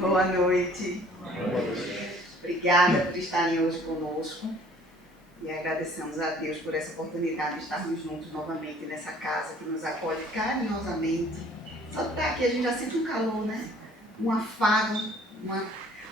Boa noite. Obrigada por estarem hoje conosco e agradecemos a Deus por essa oportunidade de estarmos juntos novamente nessa casa que nos acolhe carinhosamente. Só de estar aqui a gente já sente um calor, né? Um afago,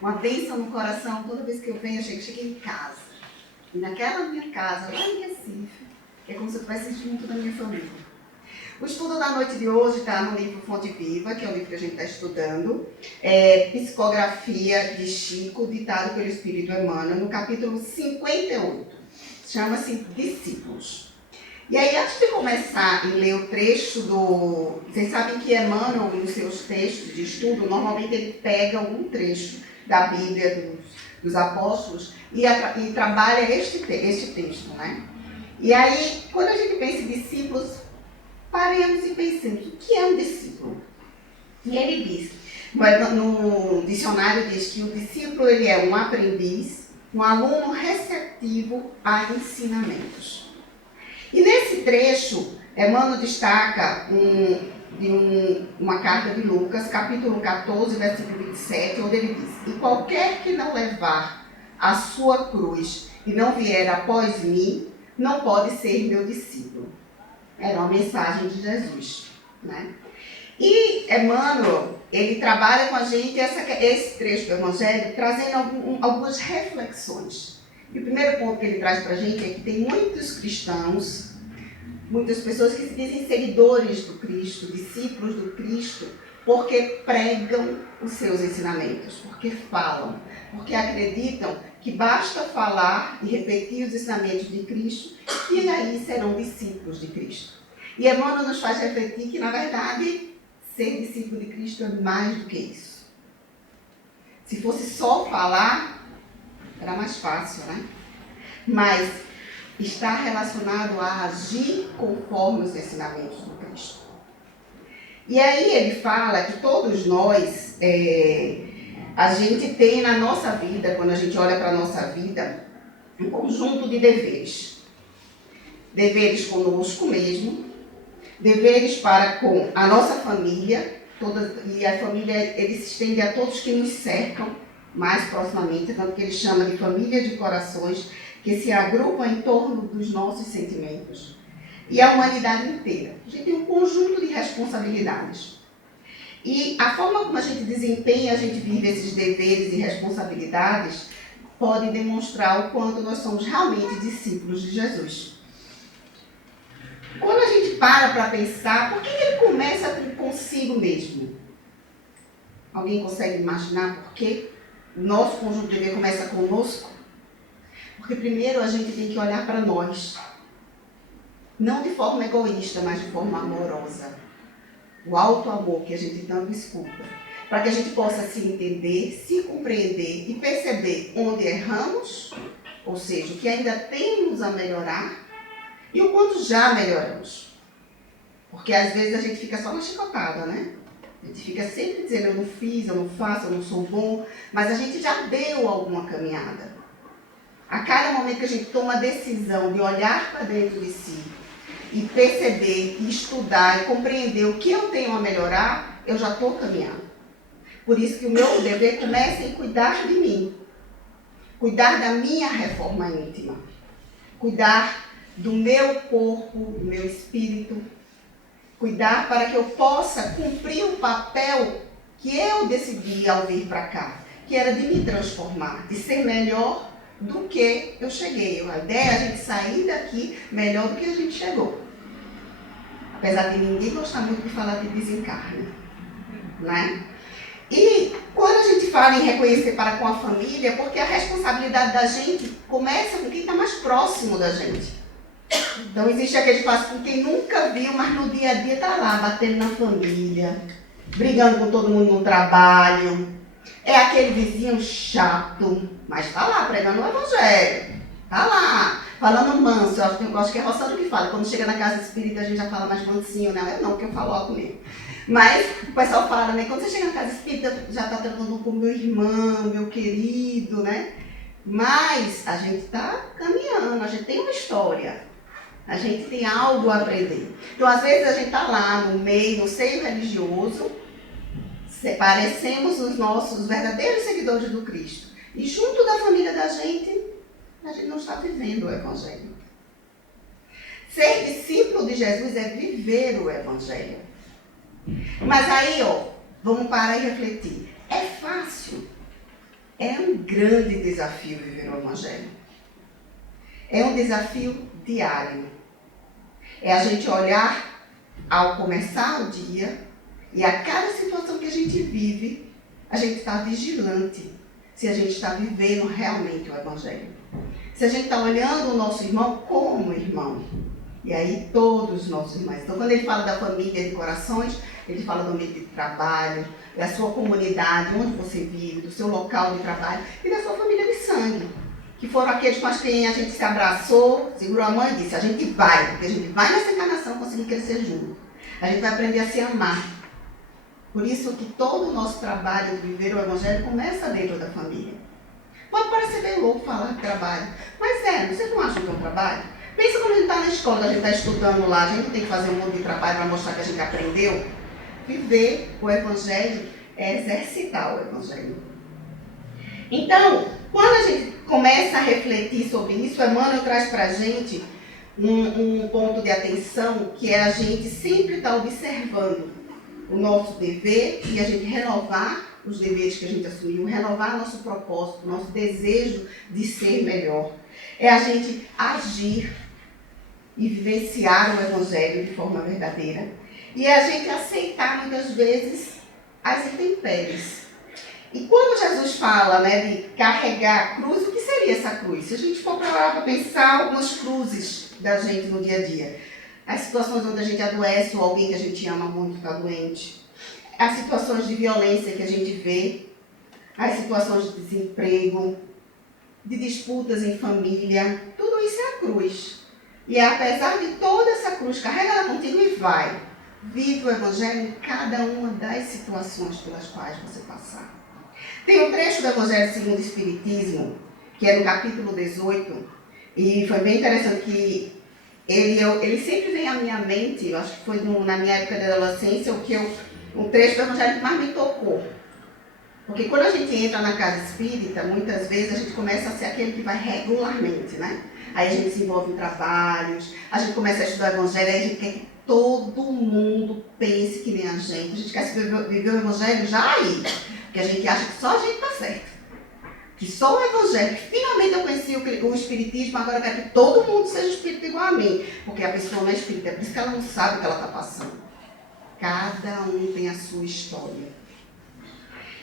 uma bênção no coração. Toda vez que eu venho, eu cheguei em casa. E naquela minha casa, lá em Recife, é como se eu estivesse junto da minha família. O estudo da noite de hoje está no livro Fonte Viva, que é o livro que a gente está estudando. Psicografia de Chico, ditado pelo Espírito Emmanuel, no capítulo 58. Chama-se Discípulos. E aí, antes de começar a ler o trecho do... Vocês sabem que Emmanuel, nos seus textos de estudo, normalmente ele pega algum trecho da Bíblia dos apóstolos e trabalha este texto, né? E aí, quando a gente pensa em discípulos, paremos e pensemos, o que é um discípulo? E ele diz, no dicionário diz que o discípulo ele é um aprendiz, um aluno receptivo a ensinamentos. E nesse trecho, Emmanuel destaca uma carta de Lucas, capítulo 14, versículo 27, onde ele diz, e qualquer que não levar a sua cruz e não vier após mim, não pode ser meu discípulo. Era uma mensagem de Jesus, né? E Emmanuel, ele trabalha com a gente esse trecho do Evangelho, trazendo algumas reflexões. E o primeiro ponto que ele traz para a gente é que tem muitos cristãos, muitas pessoas que se dizem seguidores do Cristo, discípulos do Cristo, porque pregam os seus ensinamentos, porque falam, porque acreditam que basta falar e repetir os ensinamentos de Cristo e aí serão discípulos de Cristo. E Emmanuel nos faz refletir que, na verdade, ser discípulo de Cristo é mais do que isso. Se fosse só falar, era mais fácil, né? Mas está relacionado a agir conforme os ensinamentos do Cristo. E aí ele fala que todos nós, a gente tem na nossa vida, quando a gente olha para a nossa vida, um conjunto de deveres. Deveres conosco mesmo, deveres para com a nossa família, e a família ele se estende a todos que nos cercam mais proximamente, tanto que ele chama de família de corações, que se agrupam em torno dos nossos sentimentos. E a humanidade inteira. A gente tem um conjunto de responsabilidades. E a forma como a gente desempenha, a gente vive esses deveres e responsabilidades, pode demonstrar o quanto nós somos realmente discípulos de Jesus. Quando a gente para pensar, por que ele começa consigo mesmo? Alguém consegue imaginar por quê? O nosso conjunto de dever começa conosco? Porque primeiro a gente tem que olhar para nós. Não de forma egoísta, mas de forma amorosa. O alto amor que a gente tanto escuta. Para que a gente possa se entender, se compreender e perceber onde erramos, ou seja, o que ainda temos a melhorar e o quanto já melhoramos. Porque às vezes a gente fica só na chicotada, né? A gente fica sempre dizendo, eu não fiz, eu não faço, eu não sou bom, mas a gente já deu alguma caminhada. A cada momento que a gente toma a decisão de olhar para dentro de si, e perceber, e estudar, e compreender o que eu tenho a melhorar, eu já estou caminhando. Por isso que o meu dever começa em cuidar de mim. Cuidar da minha reforma íntima. Cuidar do meu corpo, do meu espírito. Cuidar para que eu possa cumprir o papel que eu decidi ao vir para cá. Que era de me transformar, de ser melhor do que eu cheguei. A ideia é a gente sair daqui melhor do que a gente chegou. Apesar de ninguém gostar muito de falar de desencarne, né? E quando a gente fala em reconhecer para com a família, porque a responsabilidade da gente começa com quem está mais próximo da gente. Então existe aquele espaço com quem nunca viu, mas no dia a dia está lá, batendo na família, brigando com todo mundo no trabalho. É aquele vizinho chato, mas está lá pregando o evangelho. Está lá, falando manso. Eu acho que é Rossano que fala. Quando chega na casa espírita, a gente já fala mais mansinho, né? Eu não, porque eu falo alto mesmo. Mas o pessoal fala, né? Quando você chega na casa espírita, já está tratando com meu irmão, meu querido, né? Mas a gente está caminhando, a gente tem uma história. A gente tem algo a aprender. Então, às vezes, a gente está lá no meio, no seio religioso, parecemos os nossos verdadeiros seguidores do Cristo. E junto da família da gente, a gente não está vivendo o Evangelho. Ser discípulo de Jesus é viver o Evangelho. Mas aí, vamos parar e refletir. É fácil. É um grande desafio viver o Evangelho. É um desafio diário. É a gente olhar ao começar o dia e a cada situação que a gente vive, a gente está vigilante se a gente está vivendo realmente o Evangelho. Se a gente está olhando o nosso irmão como irmão. E aí todos os nossos irmãos. Então quando ele fala da família de corações, ele fala do ambiente de trabalho, da sua comunidade, onde você vive, do seu local de trabalho e da sua família de sangue. Que foram aqueles com quem a gente se abraçou, segurou a mão e disse, a gente vai, porque a gente vai nessa encarnação conseguir crescer junto. A gente vai aprender a se amar. Por isso que todo o nosso trabalho de viver o Evangelho começa dentro da família. Pode parecer bem louco falar de trabalho, mas vocês não acham que é um trabalho? Pensa quando a gente está na escola, a gente está estudando lá, a gente tem que fazer um monte de trabalho para mostrar que a gente aprendeu. Viver o Evangelho é exercitar o Evangelho. Então, quando a gente começa a refletir sobre isso, Emmanuel traz para a gente um ponto de atenção, que é a gente sempre estar observando o nosso dever e a gente renovar os deveres que a gente assumiu, renovar nosso propósito, nosso desejo de ser melhor. É a gente agir e vivenciar o Evangelho de forma verdadeira. E é a gente aceitar muitas vezes as intempéries. E quando Jesus fala, de carregar a cruz, o que seria essa cruz? Se a gente for para pensar algumas cruzes da gente no dia a dia. As situações onde a gente adoece ou alguém que a gente ama muito está doente. As situações de violência que a gente vê. As situações de desemprego, de disputas em família. Tudo isso é a cruz. E apesar de toda essa cruz, carrega ela contigo e vai. Vive o Evangelho em cada uma das situações pelas quais você passar. Tem um trecho do Evangelho segundo o Espiritismo, que é no capítulo 18, e foi bem interessante que ele sempre vem à minha mente, eu acho que foi na minha época de adolescência, um trecho do Evangelho que mais me tocou. Porque quando a gente entra na casa espírita, muitas vezes a gente começa a ser aquele que vai regularmente, Aí a gente se envolve em trabalhos, a gente começa a estudar o Evangelho, aí a gente quer que todo mundo pense que nem a gente quer viver o Evangelho já aí. Porque a gente acha que só a gente está certo. Que só o Evangelho, que finalmente eu conheci o Espiritismo, agora eu quero que todo mundo seja espírita igual a mim. Porque a pessoa não é espírita, é por isso que ela não sabe o que ela está passando. Cada um tem a sua história.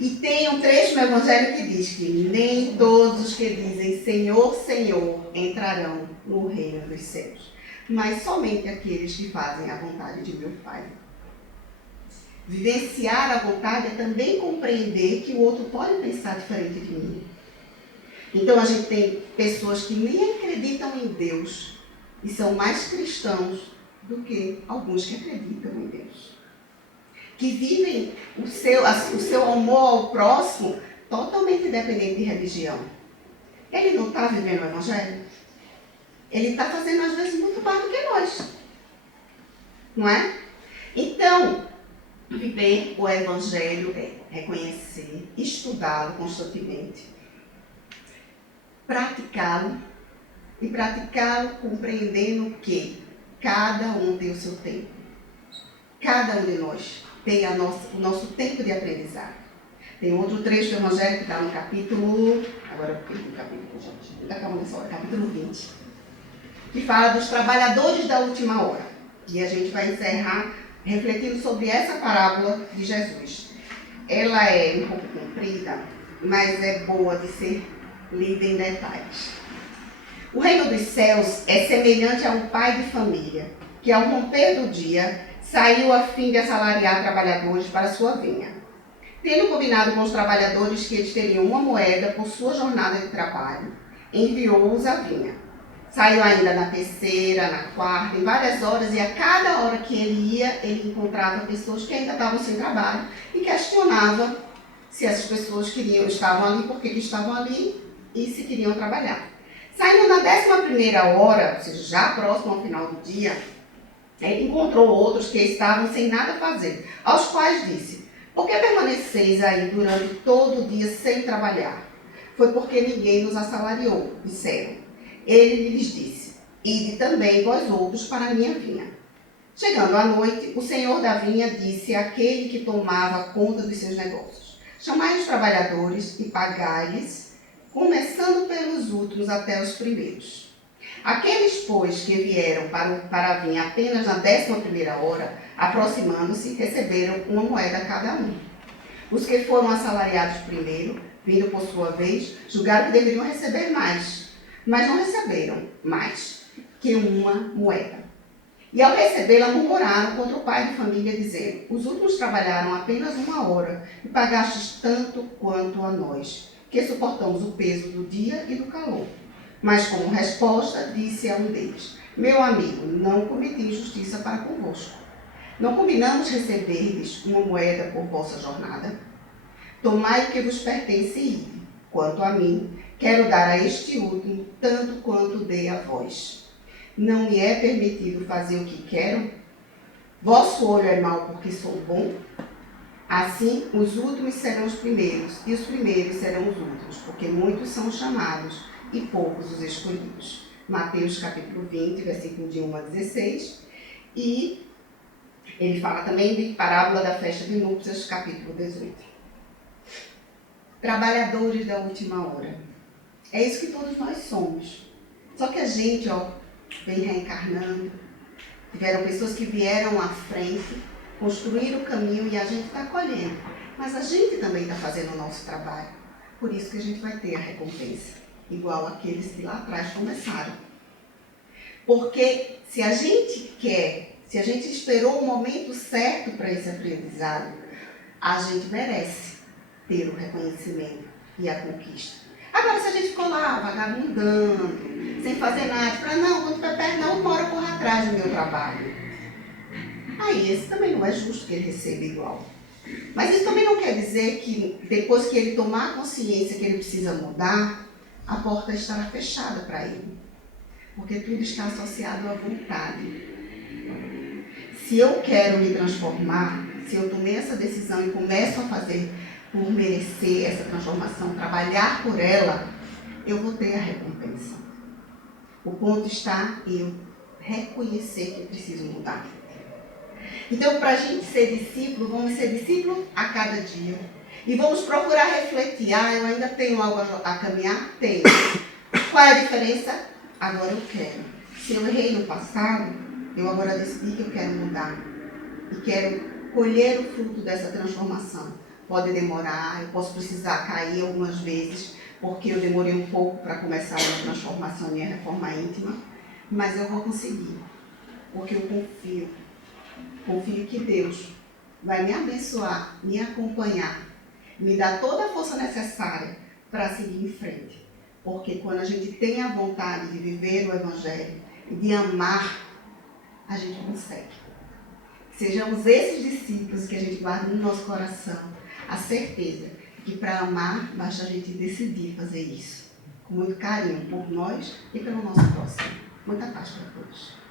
E tem um trecho no Evangelho que diz que nem todos os que dizem Senhor, Senhor entrarão no reino dos céus, mas somente aqueles que fazem a vontade de meu Pai. Vivenciar a vontade é também compreender que o outro pode pensar diferente de mim. Então a gente tem pessoas que nem acreditam em Deus e são mais cristãos do que alguns que acreditam em Deus. Que vivem o seu amor ao próximo totalmente independente de religião. Ele não está vivendo o Evangelho? Ele está fazendo, às vezes, muito mais do que nós. Não é? Então, viver o Evangelho é reconhecer, estudá-lo constantemente, praticá-lo e praticá-lo compreendendo que cada um tem o seu tempo. Cada um de nós tem o nosso tempo de aprendizado. Tem outro trecho do Evangelho que está no capítulo, agora eu perdi o capítulo, gente, acabou nessa hora, capítulo 20, que fala dos trabalhadores da última hora. E a gente vai encerrar refletindo sobre essa parábola de Jesus. Ela é um pouco comprida, mas é boa de ser lida em detalhes. O reino dos céus é semelhante a um pai de família, que ao romper do dia, saiu a fim de assalariar trabalhadores para sua vinha. Tendo combinado com os trabalhadores que eles teriam uma moeda por sua jornada de trabalho, enviou-os à vinha. Saiu ainda na terceira, na quarta, em várias horas, e a cada hora que ele ia, ele encontrava pessoas que ainda estavam sem trabalho e questionava se essas pessoas estavam ali, por que estavam ali e se queriam trabalhar. Saindo na 11ª hora, ou seja, já próximo ao final do dia, ele encontrou outros que estavam sem nada a fazer, aos quais disse: Por que permaneceis aí durante todo o dia sem trabalhar? Foi porque ninguém nos assalariou, disseram. Ele lhes disse: ide também vós outros para a minha vinha. Chegando à noite, o senhor da vinha disse àquele que tomava conta dos seus negócios: chamai os trabalhadores e pagai-lhes, começando pelos últimos até os primeiros. Aqueles, pois, que vieram para a vinha apenas na 11ª hora, aproximando-se, receberam uma moeda cada um. Os que foram assalariados primeiro, vindo por sua vez, julgaram que deveriam receber mais, mas não receberam mais que uma moeda. E ao recebê-la, murmuraram contra o pai de família, dizendo: os últimos trabalharam apenas 1 hora e pagastes tanto quanto a nós, que suportamos o peso do dia e do calor. Mas como resposta, disse a um deles: meu amigo, não cometi injustiça para convosco. Não combinamos receber-lhes uma moeda por vossa jornada? Tomai o que vos pertence e ide. Quanto a mim, quero dar a este último tanto quanto dei a vós. Não me é permitido fazer o que quero? Vosso olho é mau porque sou bom? Assim, os últimos serão os primeiros, e os primeiros serão os últimos, porque muitos são os chamados e poucos os escolhidos. Mateus capítulo 20, versículo de 1 a 16. E ele fala também de parábola da festa de núpcias, capítulo 18. Trabalhadores da última hora. É isso que todos nós somos. Só que a gente, vem reencarnando. Tiveram pessoas que vieram à frente, construíram o caminho e a gente está colhendo. Mas a gente também está fazendo o nosso trabalho. Por isso que a gente vai ter a recompensa, igual aqueles que lá atrás começaram. Porque se a gente quer, se a gente esperou o momento certo para esse aprendizado, a gente merece ter o reconhecimento e a conquista. Agora, se a gente ficou lá vagabundando, sem fazer nada, para não, quando tiver perto, não, 1 hora eu corro atrás do meu trabalho. Aí esse também não é justo que ele receba igual. Mas isso também não quer dizer que depois que ele tomar consciência que ele precisa mudar, a porta estará fechada para ele. Porque tudo está associado à vontade. Se eu quero me transformar, se eu tomei essa decisão e começo a fazer por merecer essa transformação, trabalhar por ela, eu vou ter a recompensa. O ponto está em eu reconhecer que eu preciso mudar. Então, para a gente ser discípulo, vamos ser discípulo a cada dia. E vamos procurar refletir. Eu ainda tenho algo a caminhar? Tenho. Qual é a diferença? Agora eu quero. Se eu errei no passado, eu agora decidi que eu quero mudar. E quero colher o fruto dessa transformação. Pode demorar, eu posso precisar cair algumas vezes, porque eu demorei um pouco para começar a minha transformação, minha reforma íntima. Mas eu vou conseguir, porque eu confio. Confio que Deus vai me abençoar, me acompanhar, me dar toda a força necessária para seguir em frente. Porque quando a gente tem a vontade de viver o Evangelho e de amar, a gente consegue. Sejamos esses discípulos que a gente guarda no nosso coração a certeza que para amar basta a gente decidir fazer isso. Com muito carinho por nós e pelo nosso próximo. Muita paz para todos.